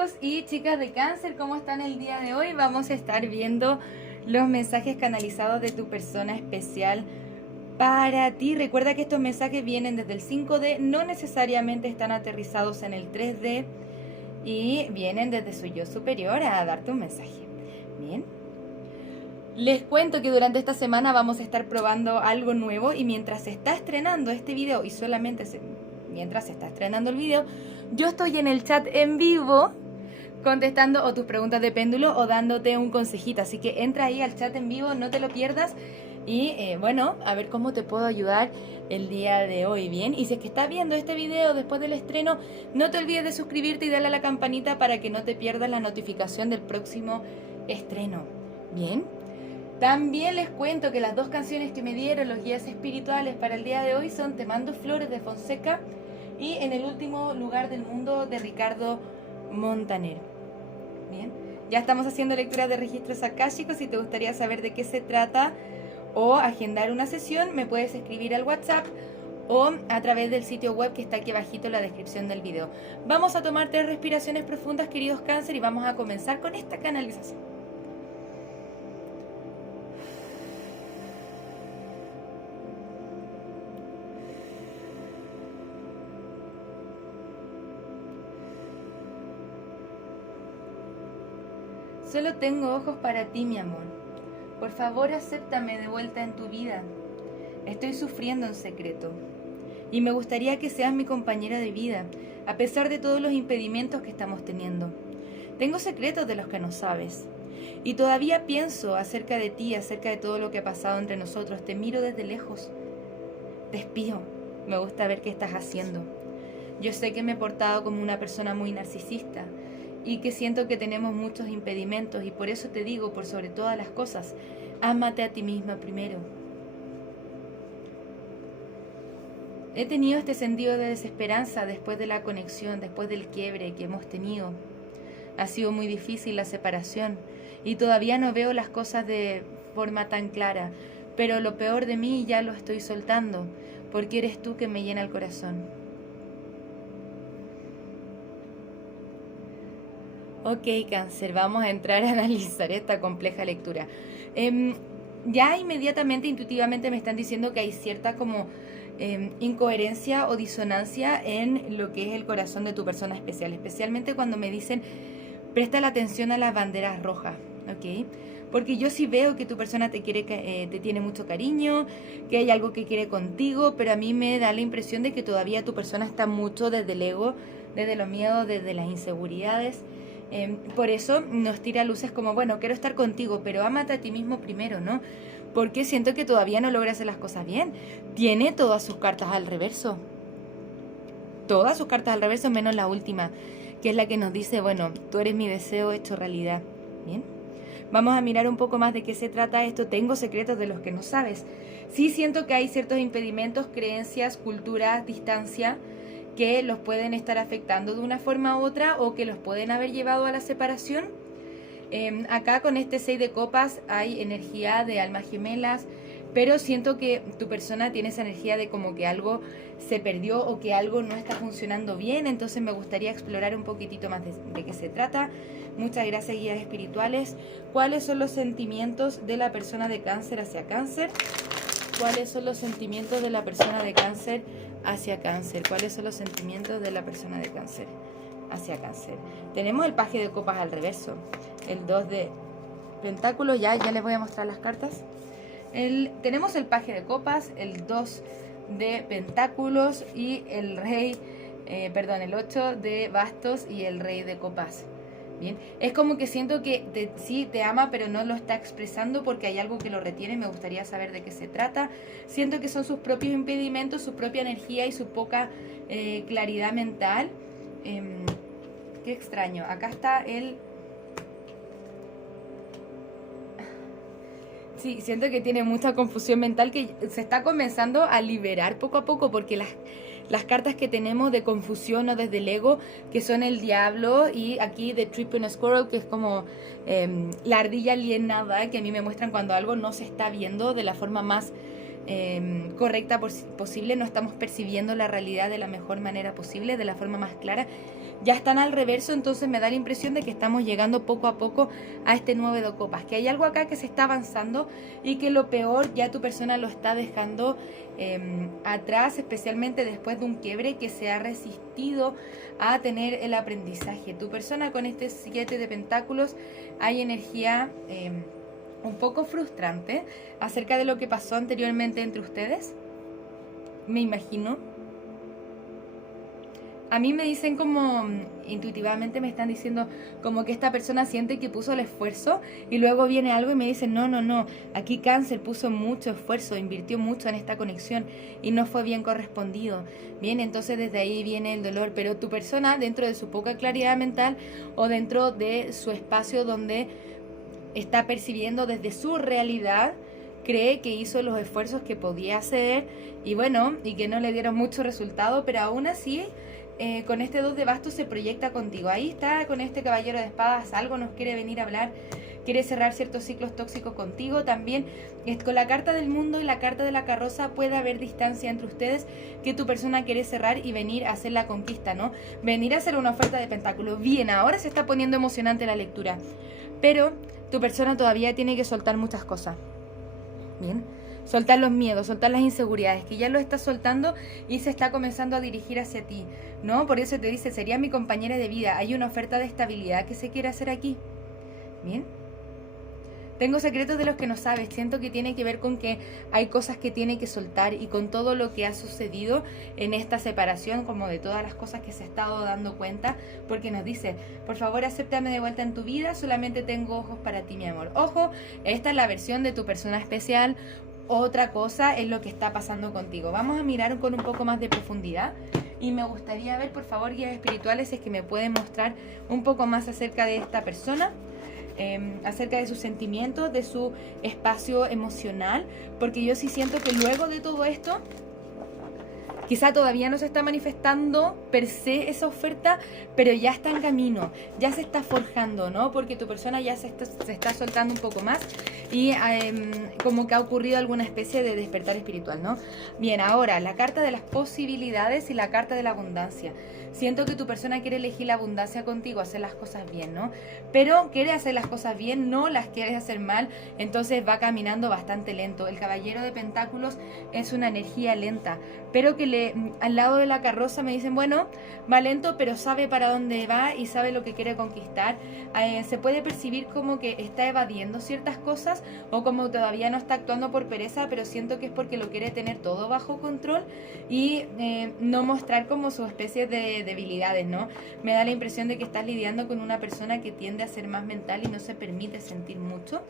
chicos y chicas de Cáncer, ¿cómo están el día de hoy? Vamos a estar viendo los mensajes canalizados de tu persona especial para ti. Recuerda que estos mensajes vienen desde el 5D, no necesariamente están aterrizados en el 3D y vienen desde su yo superior a darte un mensaje. Bien. Les cuento que durante esta semana vamos a estar probando algo nuevo y mientras se está estrenando este video y solamente mientras se está estrenando el video, yo estoy en el chat en vivo contestando o tus preguntas de péndulo o dándote un consejito. Así que entra ahí al chat en vivo, no te lo pierdas. Y bueno, a ver cómo te puedo ayudar el día de hoy, ¿bien? Y si es que estás viendo este video después del estreno, no te olvides de suscribirte y darle a la campanita para que no te pierdas la notificación del próximo estreno, ¿bien? También les cuento que las dos canciones que me dieron los guías espirituales para el día de hoy son Te mando flores de Fonseca y En el último lugar del mundo de Ricardo Montaner. Bien, ya estamos haciendo lectura de registros akáshicos. Si te gustaría saber de qué se trata o agendar una sesión, me puedes escribir al WhatsApp o a través del sitio web que está aquí abajito en la descripción del video. Vamos a tomar 3 respiraciones profundas, queridos Cáncer, y vamos a comenzar con esta canalización. Solo tengo ojos para ti, mi amor. Por favor, acéptame de vuelta en tu vida. Estoy sufriendo en secreto. Y me gustaría que seas mi compañera de vida, a pesar de todos los impedimentos que estamos teniendo. Tengo secretos de los que no sabes. Y todavía pienso acerca de ti, acerca de todo lo que ha pasado entre nosotros. Te miro desde lejos. Te espío. Me gusta ver qué estás haciendo. Yo sé que me he portado como una persona muy narcisista y que siento que tenemos muchos impedimentos, y por eso te digo, por sobre todas las cosas, ámate a ti misma primero. He tenido este sentido de desesperanza después de la conexión, después del quiebre que hemos tenido. Ha sido muy difícil la separación y todavía no veo las cosas de forma tan clara, pero lo peor de mí ya lo estoy soltando, porque eres tú que me llena el corazón. Ok, Cáncer, vamos a entrar a analizar esta compleja lectura. Ya inmediatamente, intuitivamente me están diciendo que hay cierta como incoherencia o disonancia en lo que es el corazón de tu persona especial, especialmente cuando me dicen presta la atención a las banderas rojas, ¿ok? Porque yo sí veo que tu persona te quiere, te tiene mucho cariño, que hay algo que quiere contigo, pero a mí me da la impresión de que todavía tu persona está mucho desde el ego, desde los miedos, desde las inseguridades. Por eso nos tira luces como, bueno, quiero estar contigo, pero ámate a ti mismo primero, ¿no? Porque siento que todavía no logra hacer las cosas bien. Tiene todas sus cartas al reverso. Todas sus cartas al reverso, menos la última, que es la que nos dice, bueno, tú eres mi deseo hecho realidad. Bien. Vamos a mirar un poco más de qué se trata esto. Tengo secretos de los que no sabes. Sí siento que hay ciertos impedimentos, creencias, culturas, distancia, que los pueden estar afectando de una forma u otra o que los pueden haber llevado a la separación. Acá con este 6 de copas hay energía de almas gemelas, pero siento que tu persona tiene esa energía de como que algo se perdió o que algo no está funcionando bien. Entonces me gustaría explorar un poquitito más de qué se trata. Muchas gracias, guías espirituales. ¿Cuáles son los sentimientos de la persona de Cáncer hacia Cáncer? ¿Cuáles son los sentimientos de la persona de Cáncer hacia Cáncer? ¿Cuáles son los sentimientos de la persona de Cáncer hacia Cáncer? Tenemos el paje de copas al reverso, el 2 de pentáculos, ya les voy a mostrar las cartas. Tenemos el paje de copas, el 2 de pentáculos y el rey, el 8 de bastos y el rey de copas. Bien, es como que siento que sí te ama, pero no lo está expresando porque hay algo que lo retiene. Me gustaría saber de qué se trata. Siento que son sus propios impedimentos, su propia energía y su poca claridad mental. Qué extraño. Acá está el... Sí, siento que tiene mucha confusión mental que se está comenzando a liberar poco a poco, porque las cartas que tenemos de confusión o desde el ego, que son el diablo, y aquí de Tripping Squirrel, que es como la ardilla alienada, que a mí me muestran cuando algo no se está viendo de la forma más correcta posible, no estamos percibiendo la realidad de la mejor manera posible, de la forma más clara. Ya están al reverso, entonces me da la impresión de que estamos llegando poco a poco a este 9 de copas, que hay algo acá que se está avanzando y que lo peor ya tu persona lo está dejando atrás, especialmente después de un quiebre que se ha resistido a tener el aprendizaje. Tu persona con este 7 de pentáculos, hay energía un poco frustrante acerca de lo que pasó anteriormente entre ustedes, me imagino. A mí me dicen como, intuitivamente me están diciendo como que esta persona siente que puso el esfuerzo y luego viene algo y me dicen, no, aquí Cáncer puso mucho esfuerzo, invirtió mucho en esta conexión y no fue bien correspondido. Bien, entonces desde ahí viene el dolor, pero tu persona dentro de su poca claridad mental o dentro de su espacio donde está percibiendo desde su realidad, cree que hizo los esfuerzos que podía hacer y bueno, y que no le dieron mucho resultado, pero aún así con este 2 de bastos se proyecta contigo. Ahí está con este caballero de espadas, algo nos quiere venir a hablar, quiere cerrar ciertos ciclos tóxicos contigo. También con la carta del mundo y la carta de la carroza puede haber distancia entre ustedes que tu persona quiere cerrar y venir a hacer la conquista, ¿no? Venir a hacer una oferta de pentáculos. Bien, ahora se está poniendo emocionante la lectura, pero tu persona todavía tiene que soltar muchas cosas. Bien, soltar los miedos, soltar las inseguridades, que ya lo está soltando y se está comenzando a dirigir hacia ti, ¿no? Por eso te dice, sería mi compañera de vida. Hay una oferta de estabilidad que se quiere hacer aquí. Bien. Tengo secretos de los que no sabes. Siento que tiene que ver con que hay cosas que tiene que soltar y con todo lo que ha sucedido en esta separación, como de todas las cosas que se ha estado dando cuenta, porque nos dice, por favor, acéptame de vuelta en tu vida, solamente tengo ojos para ti, mi amor. Ojo, esta es la versión de tu persona especial. Otra cosa es lo que está pasando contigo. Vamos a mirar con un poco más de profundidad y me gustaría ver, por favor, guías espirituales, si es que me pueden mostrar un poco más acerca de esta persona, acerca de sus sentimientos, de su espacio emocional, porque yo sí siento que luego de todo esto, quizá todavía no se está manifestando per se esa oferta, pero ya está en camino, ya se está forjando, ¿no? Porque tu persona ya se está soltando un poco más y como que ha ocurrido alguna especie de despertar espiritual, ¿no? Bien, ahora la carta de las posibilidades y la carta de la abundancia. Siento que tu persona quiere elegir la abundancia contigo, hacer las cosas bien, ¿no? Pero quiere hacer las cosas bien, no las quiere hacer mal, entonces va caminando bastante lento. El caballero de pentáculos es una energía lenta, pero que al lado de la carroza me dicen, bueno, va lento, pero sabe para dónde va y sabe lo que quiere conquistar. Se puede percibir como que está evadiendo ciertas cosas o como todavía no está actuando por pereza, pero siento que es porque lo quiere tener todo bajo control y no mostrar como su especie de debilidades, ¿no? Me da la impresión de que estás lidiando con una persona que tiende a ser más mental y no se permite sentir mucho.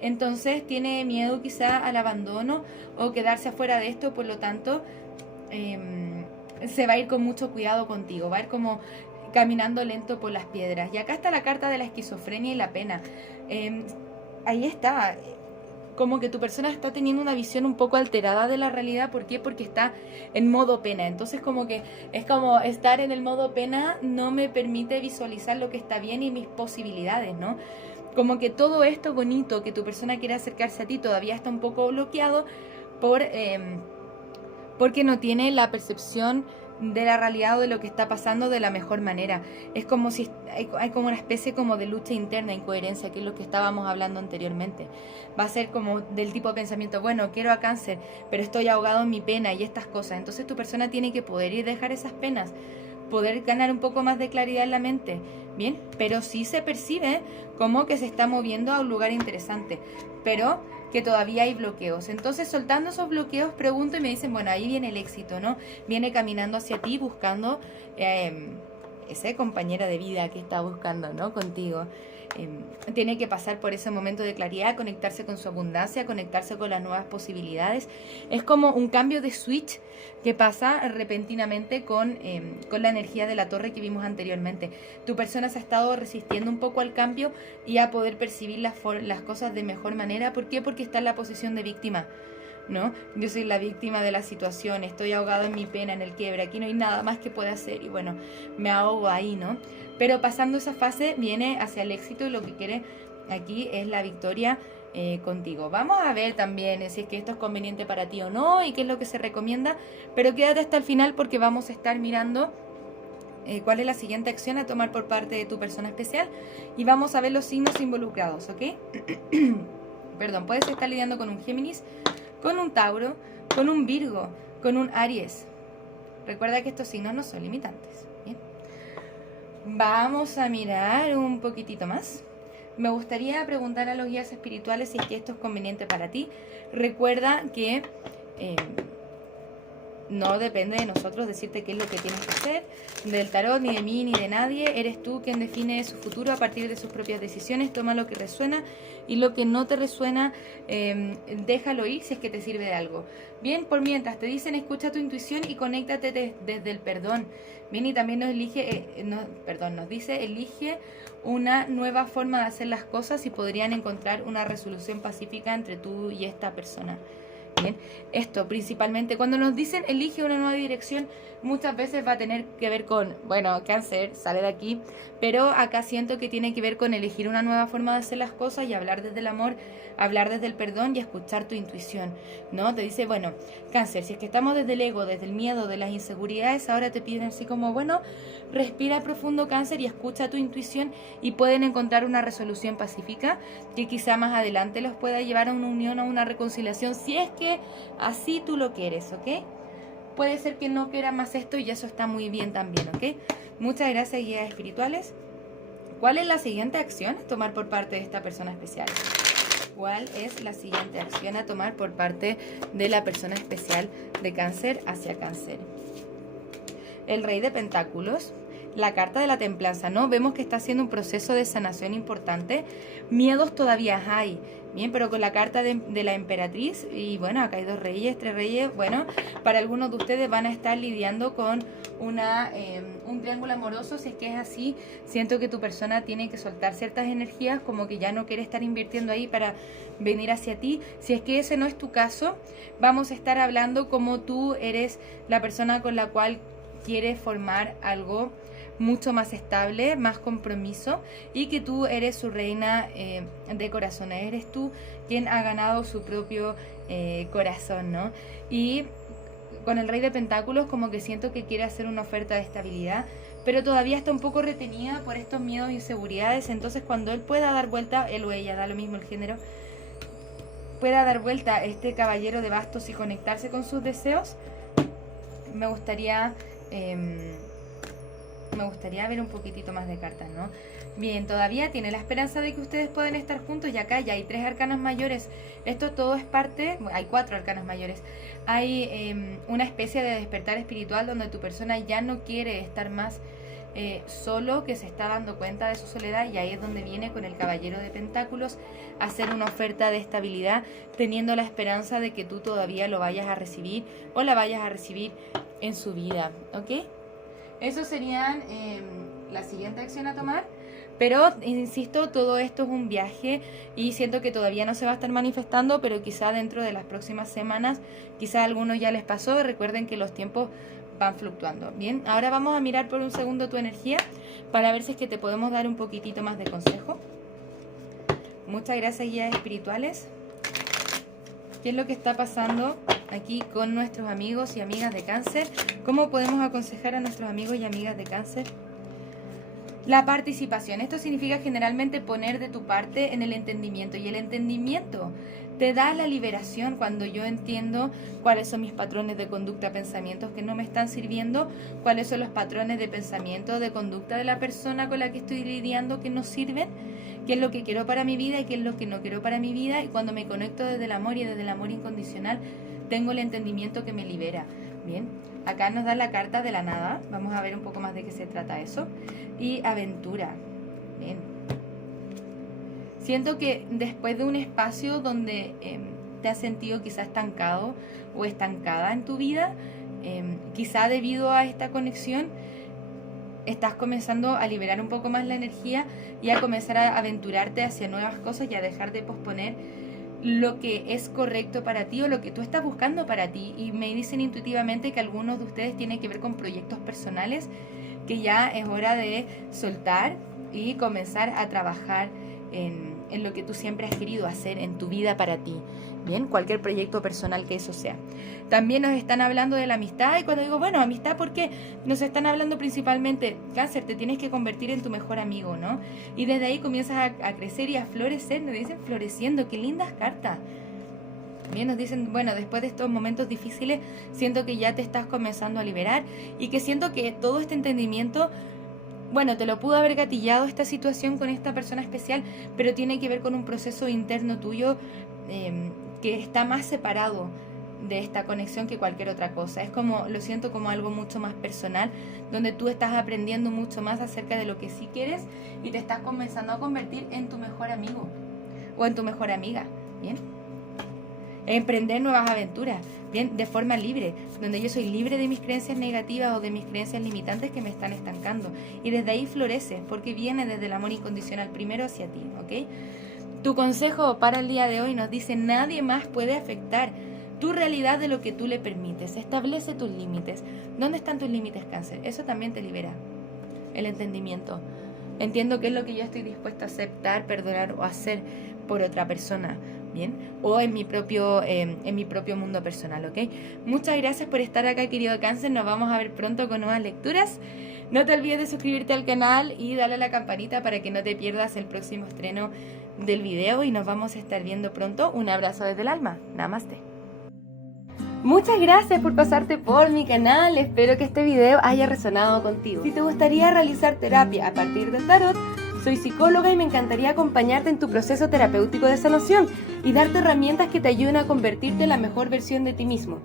Entonces tiene miedo quizá al abandono o quedarse afuera de esto, por lo tanto se va a ir con mucho cuidado contigo, va a ir como caminando lento por las piedras. Y acá está la carta de la esquizofrenia y la pena. Ahí está, como que tu persona está teniendo una visión un poco alterada de la realidad. ¿Por qué? Porque está en modo pena. Entonces como que es como estar en el modo pena no me permite visualizar lo que está bien y mis posibilidades, ¿no? Como que todo esto bonito que tu persona quiere acercarse a ti todavía está un poco bloqueado porque no tiene la percepción de la realidad o de lo que está pasando de la mejor manera. Es como si hay como una especie como de lucha interna, incoherencia, que es lo que estábamos hablando anteriormente. Va a ser como del tipo de pensamiento, bueno, quiero a Cáncer, pero estoy ahogado en mi pena y estas cosas. Entonces tu persona tiene que poder ir dejar esas penas, poder ganar un poco más de claridad en la mente, ¿bien? Pero sí se percibe como que se está moviendo a un lugar interesante, pero que todavía hay bloqueos. Entonces, soltando esos bloqueos, pregunto y me dicen, bueno, ahí viene el éxito, ¿no? Viene caminando hacia ti, buscando esa compañera de vida que está buscando, ¿no? Contigo. Tiene que pasar por ese momento de claridad, conectarse con su abundancia, conectarse con las nuevas posibilidades. Es como un cambio de switch que pasa repentinamente con la energía de la torre que vimos anteriormente. Tu persona se ha estado resistiendo un poco al cambio y a poder percibir las cosas de mejor manera. ¿Por qué? Porque está en la posición de víctima, ¿no? Yo soy la víctima de la situación, estoy ahogado en mi pena, en el quiebre, aquí no hay nada más que pueda hacer y bueno, me ahogo ahí, ¿no? Pero pasando esa fase viene hacia el éxito y lo que quiere aquí es la victoria contigo. Vamos a ver también si es que esto es conveniente para ti o no y qué es lo que se recomienda, pero quédate hasta el final porque vamos a estar mirando cuál es la siguiente acción a tomar por parte de tu persona especial y vamos a ver los signos involucrados, ¿ok? Perdón, puedes estar lidiando con un Géminis, con un Tauro, con un Virgo, con un Aries. Recuerda que estos signos no son limitantes. Bien. Vamos a mirar un poquitito más. Me gustaría preguntar a los guías espirituales si es que esto es conveniente para ti. Recuerda que no depende de nosotros decirte qué es lo que tienes que hacer, del tarot, ni de mí, ni de nadie. Eres tú quien define su futuro a partir de sus propias decisiones. Toma lo que resuena y lo que no te resuena, déjalo ir si es que te sirve de algo. Bien, por mientras te dicen escucha tu intuición y conéctate desde el perdón. Bien, y también nos dice elige una nueva forma de hacer las cosas y podrían encontrar una resolución pacífica entre tú y esta persona. Bien, esto principalmente cuando nos dicen elige una nueva dirección, muchas veces va a tener que ver con, bueno, Cáncer, sale de aquí, pero acá siento que tiene que ver con elegir una nueva forma de hacer las cosas y hablar desde el amor, hablar desde el perdón y escuchar tu intuición, ¿no? Te dice, bueno, Cáncer, si es que estamos desde el ego, desde el miedo, de las inseguridades, ahora te piden así como, bueno, respira profundo, Cáncer, y escucha tu intuición y pueden encontrar una resolución pacífica que quizá más adelante los pueda llevar a una unión, a una reconciliación, si es que así tú lo quieres, ¿ok? Puede ser que no quiera más esto y eso está muy bien también, ¿ok? Muchas gracias, guías espirituales. ¿Cuál es la siguiente acción a tomar por parte de esta persona especial? ¿Cuál es la siguiente acción a tomar por parte de la persona especial de Cáncer hacia Cáncer? El Rey de Pentáculos, la carta de la templanza, ¿no? Vemos que está haciendo un proceso de sanación importante. Miedos todavía hay, bien, pero con la carta de la emperatriz, y bueno, acá hay 2 reyes, 3 reyes, bueno, para algunos de ustedes van a estar lidiando con un triángulo amoroso. Si es que es así, siento que tu persona tiene que soltar ciertas energías, como que ya no quiere estar invirtiendo ahí para venir hacia ti. Si es que ese no es tu caso, vamos a estar hablando como tú eres la persona con la cual quieres formar algo mucho más estable, más compromiso, y que tú eres su reina de corazones, eres tú quien ha ganado su propio corazón, ¿no? Y con el Rey de Pentáculos como que siento que quiere hacer una oferta de estabilidad, pero todavía está un poco retenida por estos miedos e inseguridades. Entonces cuando él pueda dar vuelta, él o ella, da lo mismo el género, pueda dar vuelta este caballero de bastos y conectarse con sus deseos, me gustaría ver un poquitito más de cartas, ¿no? Bien, todavía tiene la esperanza de que ustedes pueden estar juntos, y acá ya hay 3 arcanos mayores. Esto todo es parte, hay 4 arcanos mayores. Hay una especie de despertar espiritual donde tu persona ya no quiere estar más solo, que se está dando cuenta de su soledad, y ahí es donde viene con el Caballero de Pentáculos a hacer una oferta de estabilidad, teniendo la esperanza de que tú todavía lo vayas a recibir o la vayas a recibir en su vida, ¿ok? Eso serían la siguiente acción a tomar. Pero, insisto, todo esto es un viaje y siento que todavía no se va a estar manifestando, pero quizá dentro de las próximas semanas, quizá a algunos ya les pasó. Recuerden que los tiempos van fluctuando. Bien, ahora vamos a mirar por un segundo tu energía para ver si es que te podemos dar un poquitito más de consejo. Muchas gracias, guías espirituales. ¿Qué es lo que está pasando aquí con nuestros amigos y amigas de Cáncer? ¿Cómo podemos aconsejar a nuestros amigos y amigas de Cáncer? La participación. Esto significa generalmente poner de tu parte en el entendimiento. Y el entendimiento te da la liberación cuando yo entiendo cuáles son mis patrones de conducta, pensamientos que no me están sirviendo, cuáles son los patrones de pensamiento, de conducta de la persona con la que estoy lidiando que no sirven, qué es lo que quiero para mi vida y qué es lo que no quiero para mi vida. Y cuando me conecto desde el amor y desde el amor incondicional, tengo el entendimiento que me libera. Bien, acá nos da la carta de la nada. Vamos a ver un poco más de qué se trata eso. Y aventura. Bien. Siento que después de un espacio donde te has sentido quizá estancado o estancada en tu vida, quizá debido a esta conexión, estás comenzando a liberar un poco más la energía y a comenzar a aventurarte hacia nuevas cosas y a dejar de posponer lo que es correcto para ti o lo que tú estás buscando para ti. Y me dicen intuitivamente que algunos de ustedes tienen que ver con proyectos personales que ya es hora de soltar y comenzar a trabajar en en lo que tú siempre has querido hacer en tu vida para ti. Bien, cualquier proyecto personal que eso sea. También nos están hablando de la amistad, y cuando digo, bueno, amistad, ¿por qué? Nos están hablando principalmente, Cáncer, te tienes que convertir en tu mejor amigo, ¿no? Y desde ahí comienzas a crecer y a florecer, nos dicen floreciendo, qué lindas cartas. Bien, nos dicen, bueno, después de estos momentos difíciles, siento que ya te estás comenzando a liberar y que siento que todo este entendimiento, bueno, te lo pudo haber gatillado esta situación con esta persona especial, pero tiene que ver con un proceso interno tuyo que está más separado de esta conexión que cualquier otra cosa. Es como, lo siento como algo mucho más personal, donde tú estás aprendiendo mucho más acerca de lo que sí quieres y te estás comenzando a convertir en tu mejor amigo o en tu mejor amiga, ¿bien? Emprender nuevas aventuras, bien, de forma libre, donde yo soy libre de mis creencias negativas o de mis creencias limitantes que me están estancando, y desde ahí florece, porque viene desde el amor incondicional primero hacia ti, ¿ok? Tu consejo para el día de hoy nos dice, nadie más puede afectar tu realidad de lo que tú le permites. Establece tus límites. ¿Dónde están tus límites, Cáncer? Eso también te libera. El entendimiento. Entiendo qué es lo que yo estoy dispuesta a aceptar, perdonar o hacer por otra persona, ¿bien? O en mi propio mundo personal, ¿ok? Muchas gracias por estar acá, querido Cáncer. Nos vamos a ver pronto con nuevas lecturas. No te olvides de suscribirte al canal y darle a la campanita para que no te pierdas el próximo estreno del video, y nos vamos a estar viendo pronto. Un abrazo desde el alma. Namaste. Muchas gracias por pasarte por mi canal. Espero que este video haya resonado contigo. Si te gustaría realizar terapia a partir del tarot, soy psicóloga y me encantaría acompañarte en tu proceso terapéutico de sanación y darte herramientas que te ayuden a convertirte en la mejor versión de ti mismo.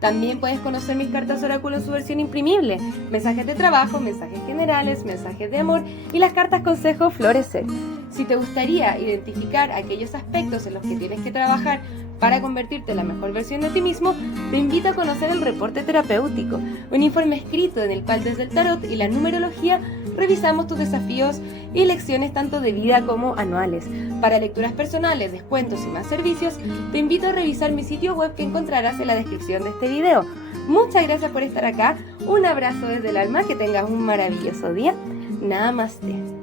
También puedes conocer mis cartas oráculo en su versión imprimible, mensajes de trabajo, mensajes generales, mensajes de amor y las cartas consejo florecer. Si te gustaría identificar aquellos aspectos en los que tienes que trabajar para convertirte en la mejor versión de ti mismo, te invito a conocer el reporte terapéutico, un informe escrito en el cual desde el tarot y la numerología revisamos tus desafíos y lecciones tanto de vida como anuales. Para lecturas personales, descuentos y más servicios, te invito a revisar mi sitio web que encontrarás en la descripción de este video. Muchas gracias por estar acá, un abrazo desde el alma, que tengas un maravilloso día. Namaste.